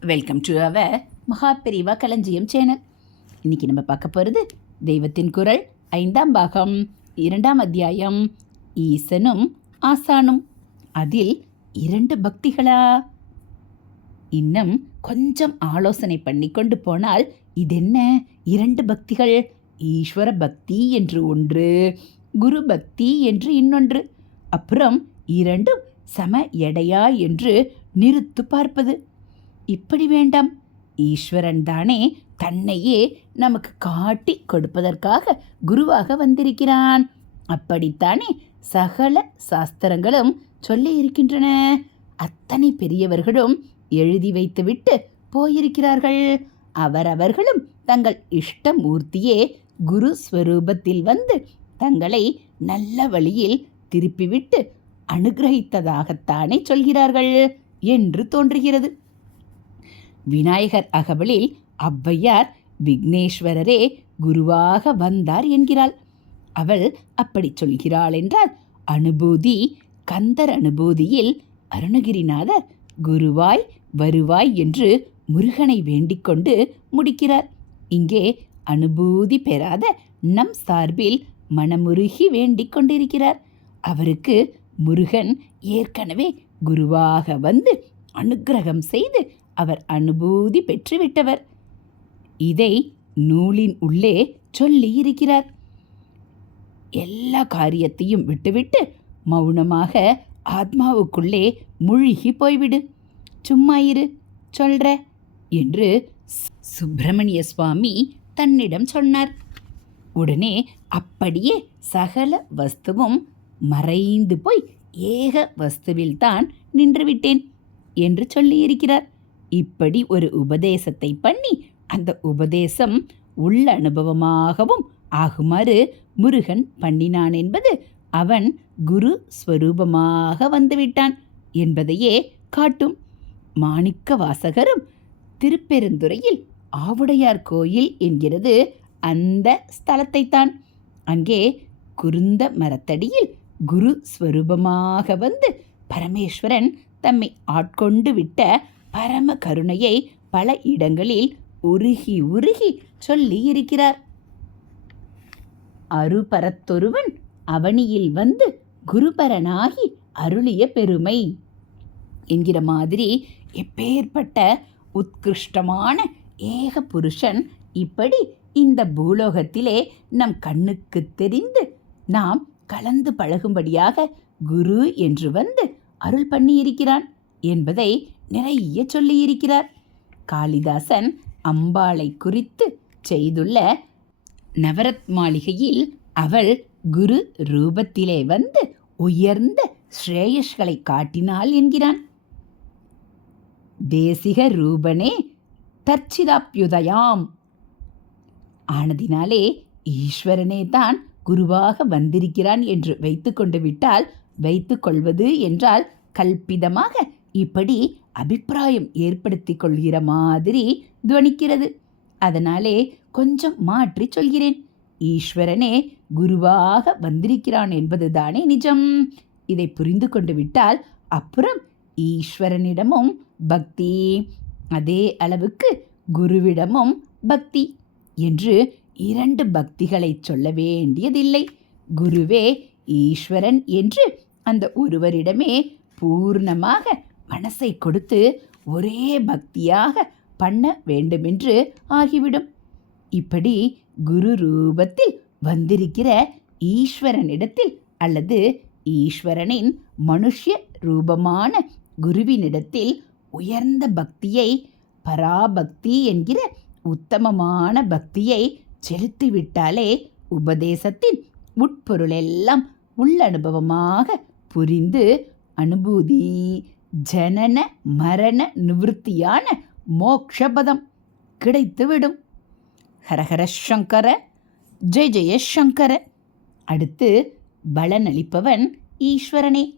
Welcome to our Maha Periyava களஞ்சியம் channel. இன்னைக்கு நம்ம பார்க்க போகிறது தெய்வத்தின் குரல் ஐந்தாம் பாகம் இரண்டாம் அத்தியாயம் ஈசனும் ஆசானும். அதில் இரண்டு பக்திகளா? இன்னும் கொஞ்சம் ஆலோசனை பண்ணி கொண்டு போனால் இதென்ன? இரண்டு பக்திகள் ஈஸ்வர பக்தி என்று ஒன்று குரு பக்தி என்று இன்னொன்று. அப்புறம் இரண்டும் சம எடையா என்று நிறுத்து பார்ப்பது. இப்படி வேண்டாம். ஈஸ்வரன் தானே தன்னையே நமக்கு காட்டி கொடுப்பதற்காக குருவாக வந்திருக்கிறான். அப்படித்தானே சகல சாஸ்திரங்களும் சொல்லி இருக்கின்றன. அத்தனை பெரியவர்களும் எழுதி வைத்துவிட்டு போயிருக்கிறார்கள். அவரவர்களும் தங்கள் இஷ்டமூர்த்தியே குரு ஸ்வரூபத்தில் வந்து தங்களை நல்ல வழியில் திருப்பிவிட்டு அனுகிரகித்ததாகத்தானே சொல்கிறார்கள் என்று தோன்றுகிறது. விநாயகர் அகவலில் ஔவையார் விக்னேஸ்வரரே குருவாக வந்தார் என்கிறாள். அவள் அப்படி சொல்கிறாள் என்றால் அனுபூதி கந்தர் அனுபூதியில் அருணகிரிநாதர் குருவாய் வருவாய் என்று முருகனை வேண்டிக்கொண்டு முடிக்கிறார். இங்கே அனுபூதி பெறாத நம் சார்பில் மனமுருகி வேண்டிக் கொண்டிருக்கிறார். அவருக்கு முருகன் ஏற்கனவே குருவாக வந்து அனுக்கிரகம் செய்து அவர் அனுபூதி பெற்றுவிட்டவர். இதை நூலின் உள்ளே சொல்லி இருக்கிறார் எல்லா காரியத்தையும் விட்டுவிட்டு மௌனமாக ஆத்மாவுக்குள்ளே முழுகி போய்விடு. சும்மா இரு சொல்ற என்று சுப்பிரமணிய சுவாமி தன்னிடம் சொன்னார். உடனே அப்படியே சகல வஸ்துவும் மறைந்து போய் ஏக வஸ்துவில்தான் நின்றுவிட்டேன் என்று சொல்லியிருக்கிறார். இப்படி ஒரு உபதேசத்தை பண்ணி அந்த உபதேசம் உள்ள அனுபவமாகவும் ஆகுமாறு முருகன் பண்ணினான் என்பது அவன் குரு ஸ்வரூபமாக வந்துவிட்டான் என்பதையே காட்டும். மாணிக்க வாசகரும் திருப்பெருந்துறையில் ஆவுடையார் கோயில் என்கிறது அந்த ஸ்தலத்தைத்தான். அங்கே குருந்த மரத்தடியில் குரு ஸ்வரூபமாக வந்து பரமேஸ்வரன் தம்மை ஆட்கொண்டு விட்ட பரம கருணையை பல இடங்களில் உருகி உருகி சொல்லி இருக்கிறார் அருபரத்தொருவன் அவனியில் வந்து குருபரனாகி அருளிய பெருமை. என்கிற மாதிரி எப்பேற்பட்ட உத்கிருஷ்டமான ஏக புருஷன் இப்படி இந்த பூலோகத்திலே நம் கண்ணுக்கு தெரிந்து நாம் கலந்து பழகும்படியாக குரு என்று வந்து அருள் பண்ணியிருக்கிறான் என்பதை நிறைய சொல்லியிருக்கிறார். காளிதாசன் அம்பாளை குறித்து செய்துள்ள நவரத் மாளிகையில் அவள் குரு ரூபத்திலே வந்து உயர்ந்த ஸ்ரேயஸ்களை காட்டினாள் என்கிறான். தேசிக ரூபனே தற்சிதாப்யுதயாம். ஆனதினாலே ஈஸ்வரனே தான் குருவாக வந்திருக்கிறான் என்று வைத்துக்கொண்டு விட்டால் வைத்துக்கொள்வது என்றால் கல்பிதமாக இப்படி அபிப்பிராயம் ஏற்படுத்தி கொள்கிற மாதிரி துவனிக்கிறது. அதனாலே கொஞ்சம் மாற்றி சொல்கிறேன். ஈஸ்வரனே குருவாக வந்திருக்கிறான் என்பதுதானே நிஜம். இதை புரிந்து கொண்டு விட்டால் அப்புறம் ஈஸ்வரனிடமும் பக்தி அதே அளவுக்கு குருவிடமும் பக்தி என்று இரண்டு பக்திகளை சொல்ல வேண்டியதில்லை. குருவே ஈஸ்வரன் என்று அந்த ஒருவரிடமே பூர்ணமாக மனசை கொடுத்து ஒரே பக்தியாக பண்ண வேண்டுமென்று ஆகிவிடும். இப்படி குரு ரூபத்தில் வந்திருக்கிற ஈஸ்வரனிடத்தில் அல்லது ஈஸ்வரனின் மனுஷ்ய ரூபமான குருவினிடத்தில் உயர்ந்த பக்தியை பராபக்தி என்கிற உத்தமமான பக்தியை செலுத்திவிட்டாலே உபதேசத்தின் உட்பொருளெல்லாம் உள்ளனுபவமாக புரிந்து அனுபூதி ஜனன மரண நிவிருத்தியான மோக்ஷபதம் கிடைத்துவிடும். ஹரஹர சங்கர ஜெய ஜெய சங்கர. அடுத்து பலனளிப்பவன் ஈஸ்வரனே.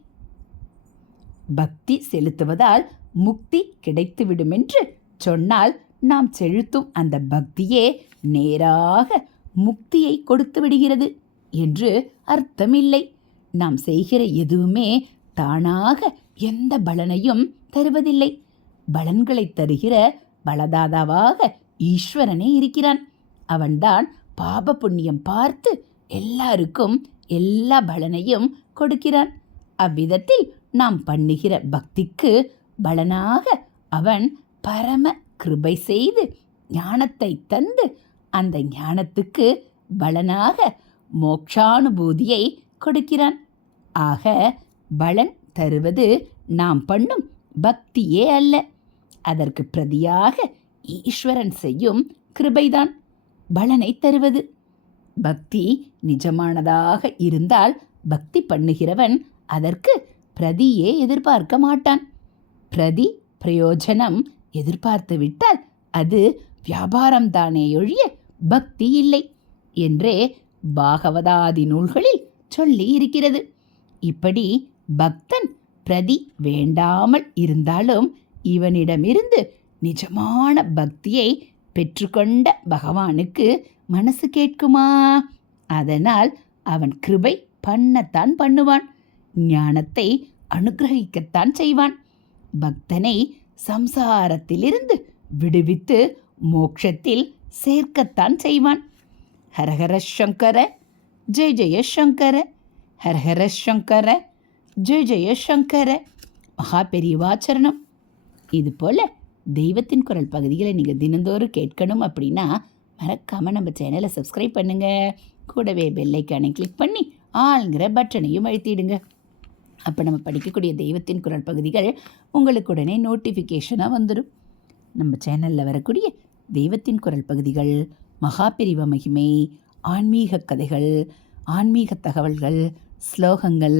பக்தி செலுத்துவதால் முக்தி கிடைத்துவிடுமென்று சொன்னால் நாம் செலுத்தும் அந்த பக்தியே நேராக முக்தியை கொடுத்து விடுகிறது என்று அர்த்தமில்லை. நாம் செய்கிற எதுவுமே தானாக எந்த பலனையும் தருவதில்லை. பலன்களை தருகிற பலதாதாவாக ஈஸ்வரனே இருக்கிறான். அவன்தான் பாப புண்ணியம் பார்த்து எல்லாருக்கும் எல்லா பலனையும் கொடுக்கிறான். அவ்விதத்தில் நாம் பண்ணுகிற பக்திக்கு பலனாக அவன் பரம கிருபை செய்து ஞானத்தை தந்து அந்த ஞானத்துக்கு பலனாக மோக்ஷானுபூதியை கொடுக்கிறான். ஆக பலன் தருவது நாம் பண்ணும் பக்தியே அல்ல. அதற்கு பிரதியாக ஈஸ்வரன் செய்யும் கிருபைதான் பலனை தருவது. பக்தி நிஜமானதாக இருந்தால் பக்தி பண்ணுகிறவன் அதற்கு பிரதியே எதிர்பார்க்க மாட்டான். பிரதி பிரயோஜனம் எதிர்பார்த்து விட்டால் அது வியாபாரம்தானே ஒழிய பக்தி இல்லை என்றே பாகவதாதி நூல்களில் சொல்லி இருக்கிறது. இப்படி பக்தன் பிரதி வேண்டாமல் இருந்தாலும் இவனிடமிருந்து நிஜமான பக்தியை பெற்றுக்கொண்ட பகவானுக்கு மனசு கேட்குமா? அதனால் அவன் கிருபை பண்ணத்தான் பண்ணுவான். ஞானத்தை அனுகிரகிக்கத்தான் செய்வான். பக்தனை சம்சாரத்திலிருந்து விடுவித்து மோட்சத்தில் சேர்க்கத்தான் செய்வான். ஹரஹர சங்கர ஜெய ஜெய சங்கர ஹரஹர சங்கர ஜெய ஜெயசங்கர மகா பெரியவாச்சரணம் இது போல் தெய்வத்தின் குரல் பகுதிகளை நீங்கள் தினந்தோறும் கேட்கணும் அப்படின்னா மறக்காமல் நம்ம சேனலை சப்ஸ்கிரைப் பண்ணுங்கள் கூடவே பெல்லைக்கானை கிளிக் பண்ணி ஆளுங்கிற பட்டனையும் அழுத்திடுங்க. அப்போ நம்ம படிக்கக்கூடிய தெய்வத்தின் குரல் பகுதிகள் உங்களுக்கு உடனே நோட்டிஃபிகேஷனாக வந்துடும் நம்ம சேனலில் வரக்கூடிய தெய்வத்தின் குரல் பகுதிகள் மகாபிரிவ மகிமை ஆன்மீக கதைகள் ஆன்மீக தகவல்கள் ஸ்லோகங்கள்